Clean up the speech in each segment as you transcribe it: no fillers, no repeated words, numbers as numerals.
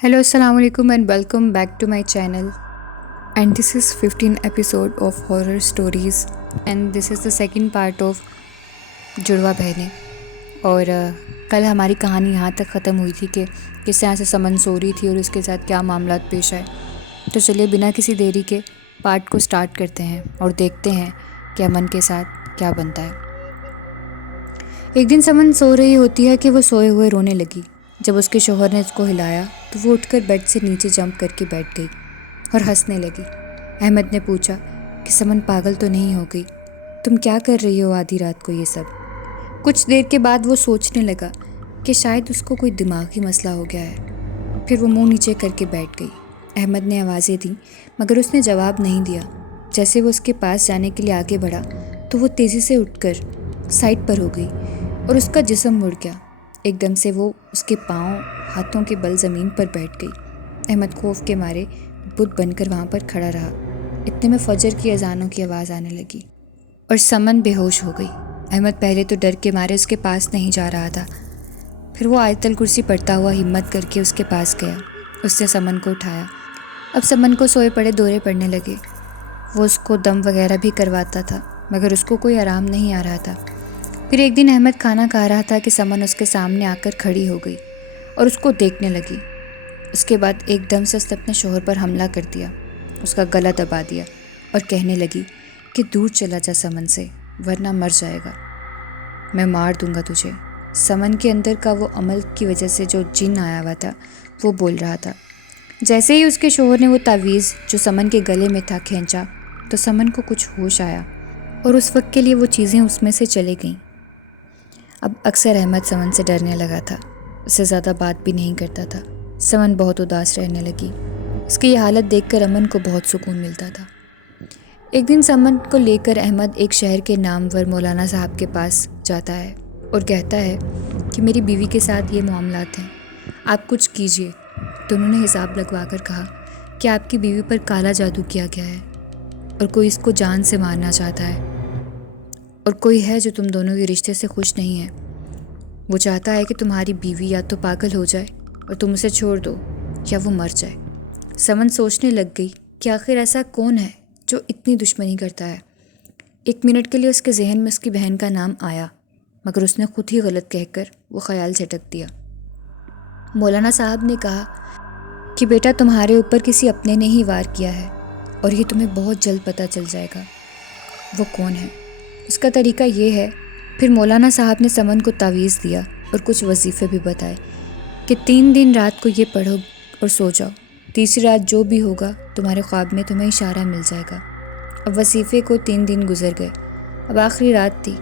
Hello, Assalamu alaikum and welcome back to my channel. And this is 15th episode of horror stories and this is the second part of जुड़वा बहनें. और कल हमारी कहानी यहाँ तक ख़त्म हुई थी कि किस तरह से समन सो रही थी और उसके साथ क्या मामला पेश आए. तो चलिए बिना किसी देरी के पार्ट को स्टार्ट करते हैं और देखते हैं कि अमन के साथ क्या बनता है. एक दिन समन सो रही होती है कि वो सोए हुए रोने लगी. जब उसके शौहर ने उसको हिलाया तो वो उठकर बेड से नीचे जंप करके बैठ गई और हंसने लगी. अहमद ने पूछा कि समन पागल तो नहीं हो गई, तुम क्या कर रही हो आधी रात को ये सब. कुछ देर के बाद वो सोचने लगा कि शायद उसको कोई दिमागी मसला हो गया है. फिर वो मुंह नीचे करके बैठ गई. अहमद ने आवाज़ें दी मगर उसने जवाब नहीं दिया. जैसे वो उसके पास जाने के लिए आगे बढ़ा तो वो तेज़ी से उठकर साइड पर हो गई और उसका जिस्म मुड़ गया. एकदम से वो उसके पाँव हाथों के बल ज़मीन पर बैठ गई. अहमद खौफ के मारे बुत बनकर वहाँ पर खड़ा रहा. इतने में फजर की अजानों की आवाज़ आने लगी और समन बेहोश हो गई. अहमद पहले तो डर के मारे उसके पास नहीं जा रहा था. फिर वो आयतल कुर्सी पढ़ता हुआ हिम्मत करके उसके पास गया. उसने समन को उठाया. अब समन को सोए पड़े दौरे पड़ने लगे. वो उसको दम वगैरह भी करवाता था मगर उसको कोई आराम नहीं आ रहा था. फिर एक दिन अहमद खाना खा रहा था कि समन उसके सामने आकर खड़ी हो गई और उसको देखने लगी. उसके बाद एकदम से उसने अपने शौहर पर हमला कर दिया, उसका गला दबा दिया और कहने लगी कि दूर चला जा समन से वरना मर जाएगा, मैं मार दूंगा तुझे. समन के अंदर का वो अमल की वजह से जो जिन आया हुआ था वो बोल रहा था. जैसे ही उसके शौहर ने वो तावीज़ जो समन के गले में था खींचा तो समन को कुछ होश आया और उस वक्त के लिए वो चीज़ें उसमें से चली गईं. अब अक्सर अहमद समन से डरने लगा था. उससे ज़्यादा बात भी नहीं करता था. समन बहुत उदास रहने लगी. उसकी ये हालत देखकर अमन को बहुत सुकून मिलता था. एक दिन समन को लेकर अहमद एक शहर के नामवर मौलाना साहब के पास जाता है और कहता है कि मेरी बीवी के साथ ये मामलात हैं, आप कुछ कीजिए. तो उन्होंने हिसाब लगवा कर कहा कि आपकी बीवी पर काला जादू किया गया है और कोई इसको जान से मारना चाहता है और कोई है जो तुम दोनों के रिश्ते से खुश नहीं है. वो चाहता है कि तुम्हारी बीवी या तो पागल हो जाए और तुम उसे छोड़ दो या वो मर जाए. समन सोचने लग गई कि आखिर ऐसा कौन है जो इतनी दुश्मनी करता है. एक मिनट के लिए उसके जहन में उसकी बहन का नाम आया मगर उसने खुद ही गलत कहकर वो ख्याल झटक दिया. मौलाना साहब ने कहा कि बेटा तुम्हारे ऊपर किसी अपने ने ही वार किया है और ये तुम्हें बहुत जल्द पता चल जाएगा वो कौन है. उसका तरीका ये है. फिर मौलाना साहब ने समन को तावीज़ दिया और कुछ वजीफ़े भी बताए कि 3 दिन रात को ये पढ़ो और सो जाओ. तीसरी रात जो भी होगा तुम्हारे ख्वाब में तुम्हें इशारा मिल जाएगा. अब वजीफ़े को 3 दिन गुजर गए. अब आखिरी रात थी.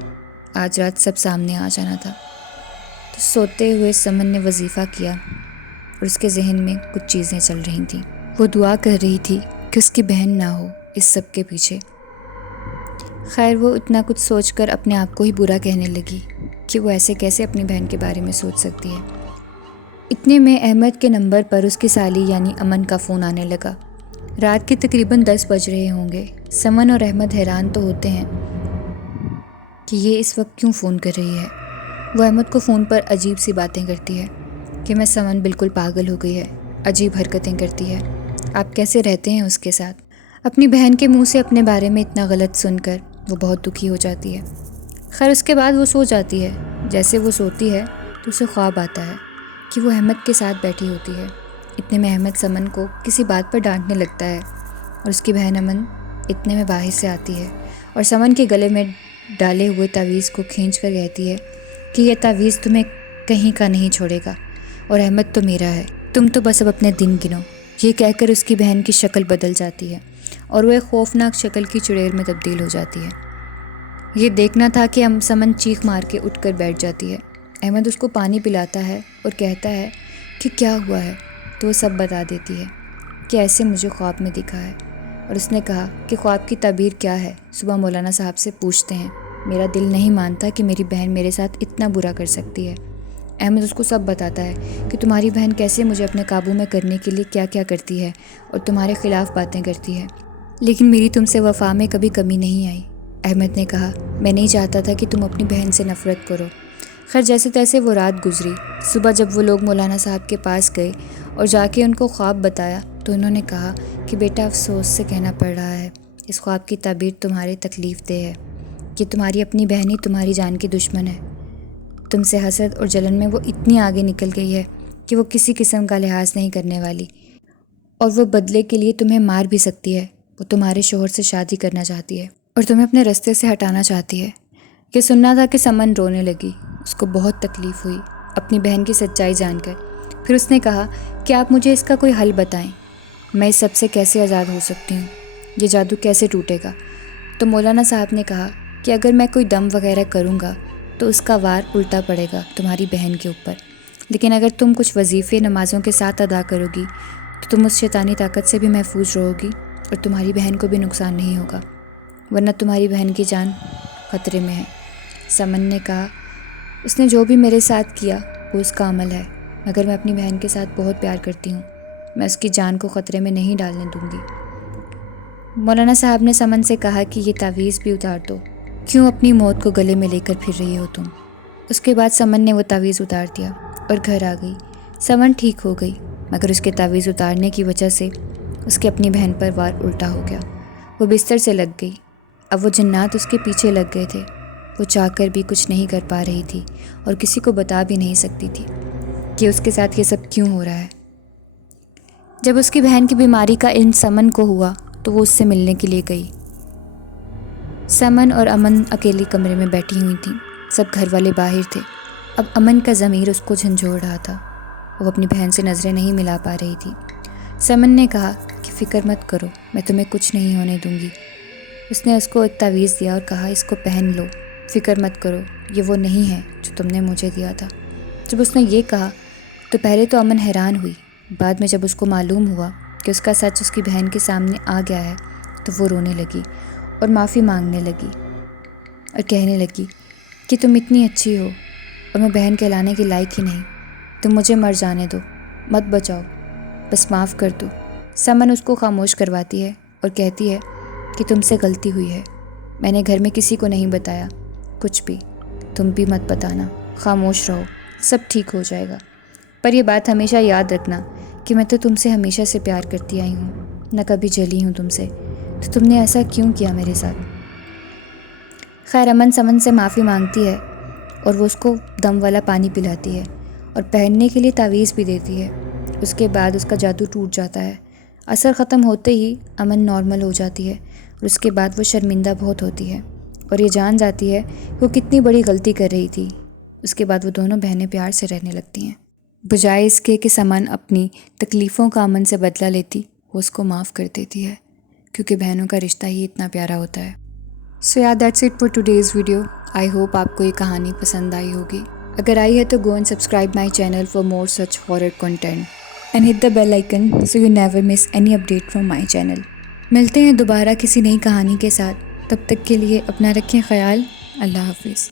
आज रात सब सामने आ जाना था. तो सोते हुए समन ने वजीफ़ा किया और उसके जहन में कुछ चीज़ें चल रही थीं. वो दुआ कर रही थी कि उसकी बहन ना हो इस सब के पीछे. खैर वो इतना कुछ सोचकर अपने आप को ही बुरा कहने लगी कि वो ऐसे कैसे अपनी बहन के बारे में सोच सकती है. इतने में अहमद के नंबर पर उसकी साली यानी अमन का फ़ोन आने लगा. रात के तकरीबन 10 बज रहे होंगे. समन और अहमद हैरान तो होते हैं कि ये इस वक्त क्यों फ़ोन कर रही है. वो अहमद को फ़ोन पर अजीब सी बातें करती है कि मैं समन बिल्कुल पागल हो गई है, अजीब हरकतें करती है, आप कैसे रहते हैं उसके साथ. अपनी बहन के मुंह से अपने बारे में इतना गलत सुनकर वो बहुत दुखी हो जाती है. खैर उसके बाद वो सो जाती है. जैसे वो सोती है तो उसे ख्वाब आता है कि वो अहमद के साथ बैठी होती है. इतने में अहमद समन को किसी बात पर डांटने लगता है और उसकी बहन अमन इतने में बाहर से आती है और समन के गले में डाले हुए तावीज़ को खींच कर कहती है कि यह तावीज़ तुम्हें कहीं का नहीं छोड़ेगा और अहमद तो मेरा है, तुम तो बस अब अपने दिन गिनो. ये कहकर उसकी बहन की शक्ल बदल जाती है और वह खौफनाक शक्ल की चुड़ैल में तब्दील हो जाती है. ये देखना था कि समन चीख मार के उठकर बैठ जाती है. अहमद उसको पानी पिलाता है और कहता है कि क्या हुआ है. तो वो सब बता देती है कि ऐसे मुझे ख्वाब में दिखा है. और उसने कहा कि ख्वाब की ताबीर क्या है सुबह मौलाना साहब से पूछते हैं. मेरा दिल नहीं मानता कि मेरी बहन मेरे साथ इतना बुरा कर सकती है. अहमद उसको सब बताता है कि तुम्हारी बहन कैसे मुझे अपने काबू में करने के लिए क्या क्या करती है और तुम्हारे ख़िलाफ़ बातें करती है, लेकिन मेरी तुमसे वफ़ा में कभी कमी नहीं आई. अहमद ने कहा मैं नहीं चाहता था कि तुम अपनी बहन से नफ़रत करो. خیر جیسے تیسے وہ رات گزری۔ صبح جب وہ لوگ مولانا صاحب کے پاس گئے اور جا کے ان کو خواب بتایا تو انہوں نے کہا کہ بیٹا افسوس سے کہنا پڑ رہا ہے، اس خواب کی تعبیر تمہارے تکلیف دہ ہے کہ تمہاری اپنی بہنی تمہاری جان کی دشمن ہے۔ تم سے حسد اور جلن میں وہ اتنی آگے نکل گئی ہے کہ وہ کسی قسم کا لحاظ نہیں کرنے والی، اور وہ بدلے کے لیے تمہیں مار بھی سکتی ہے۔ وہ تمہارے شوہر سے شادی کرنا چاہتی ہے اور تمہیں اپنے راستے سے ہٹانا چاہتی ہے۔ یہ سننا تھا کہ سمن رونے لگی۔ اس کو بہت تکلیف ہوئی اپنی بہن کی سچائی جان کر۔ پھر اس نے کہا کہ آپ مجھے اس کا کوئی حل بتائیں، میں اس سب سے کیسے آزاد ہو سکتی ہوں، یہ جادو کیسے ٹوٹے گا؟ تو مولانا صاحب نے کہا کہ اگر میں کوئی دم وغیرہ کروں گا تو اس کا وار الٹا پڑے گا تمہاری بہن کے اوپر، لیکن اگر تم کچھ وظیفے نمازوں کے ساتھ ادا کرو گی تو تم اس شیطانی طاقت سے بھی محفوظ رہو گی اور تمہاری بہن کو بھی نقصان نہیں ہوگا، ورنہ تمہاری بہن کی جان خطرے میں ہے۔ سمن نے کہا اس نے جو بھی میرے ساتھ کیا وہ اس کا عمل ہے، مگر میں اپنی بہن کے ساتھ بہت پیار کرتی ہوں، میں اس کی جان کو خطرے میں نہیں ڈالنے دوں گی۔ مولانا صاحب نے سمن سے کہا کہ یہ تعویذ بھی اتار دو، کیوں اپنی موت کو گلے میں لے کر پھر رہی ہو تم؟ اس کے بعد سمن نے وہ تعویذ اتار دیا اور گھر آ گئی۔ سمن ٹھیک ہو گئی، مگر اس کے تعویذ اتارنے کی وجہ سے اس کے اپنی بہن پر وار الٹا ہو گیا۔ وہ بستر سے لگ گئی۔ اب وہ جنات اس کے پیچھے لگ گئے تھے۔ وہ چاہ کر بھی کچھ نہیں کر پا رہی تھی اور کسی کو بتا بھی نہیں سکتی تھی کہ اس کے ساتھ یہ سب کیوں ہو رہا ہے۔ جب اس کی بہن کی بیماری کا علم سمن کو ہوا تو وہ اس سے ملنے کے لیے گئی۔ سمن اور امن اکیلی کمرے میں بیٹھی ہوئی تھیں، سب گھر والے باہر تھے۔ اب امن کا ضمیر اس کو جھنجھوڑ رہا تھا، وہ اپنی بہن سے نظریں نہیں ملا پا رہی تھی۔ سمن نے کہا کہ فکر مت کرو، میں تمہیں کچھ نہیں ہونے دوں گی۔ اس نے اس کو ایک تعویذ دیا اور کہا اس کو پہن لو، فکر مت کرو، یہ وہ نہیں ہے جو تم نے مجھے دیا تھا۔ جب اس نے یہ کہا تو پہلے تو امن حیران ہوئی، بعد میں جب اس کو معلوم ہوا کہ اس کا سچ اس کی بہن کے سامنے آ گیا ہے تو وہ رونے لگی اور معافی مانگنے لگی اور کہنے لگی کہ تم اتنی اچھی ہو اور میں بہن کہلانے کی لائق ہی نہیں، تم مجھے مر جانے دو، مت بچاؤ، بس معاف کر دو۔ سمن اس کو خاموش کرواتی ہے اور کہتی ہے کہ تم سے غلطی ہوئی ہے، میں نے گھر میں کسی کو نہیں بتایا کچھ بھی، تم بھی مت بتانا، خاموش رہو، سب ٹھیک ہو جائے گا۔ پر یہ بات ہمیشہ یاد رکھنا کہ میں تو تم سے ہمیشہ سے پیار کرتی آئی ہوں، نہ کبھی جلی ہوں تم سے، تو تم نے ایسا کیوں کیا میرے ساتھ؟ خیر امن سمن سے معافی مانگتی ہے اور وہ اس کو دم والا پانی پلاتی ہے اور پہننے کے لیے تعویذ بھی دیتی ہے۔ اس کے بعد اس کا جادو ٹوٹ جاتا ہے۔ اثر ختم ہوتے ہی امن نارمل ہو جاتی ہے اور اس کے بعد وہ شرمندہ بہت ہوتی ہے اور یہ جان جاتی ہے کہ وہ کتنی بڑی غلطی کر رہی تھی۔ اس کے بعد وہ دونوں بہنیں پیار سے رہنے لگتی ہیں۔ بجائے اس کے کہ سمن اپنی تکلیفوں کا امن سے بدلہ لیتی، وہ اس کو معاف کر دیتی ہے، کیونکہ بہنوں کا رشتہ ہی اتنا پیارا ہوتا ہے۔ سو yeah, that's it for today's video. I hope آپ کو یہ کہانی پسند آئی ہوگی۔ اگر آئی ہے تو go and subscribe my channel for more such horror content. And hit the bell icon so you never miss any update from my channel. ملتے ہیں دوبارہ کسی نئی کہانی کے ساتھ، تب تک کے لیے اپنا رکھیں خیال۔ اللہ حافظ۔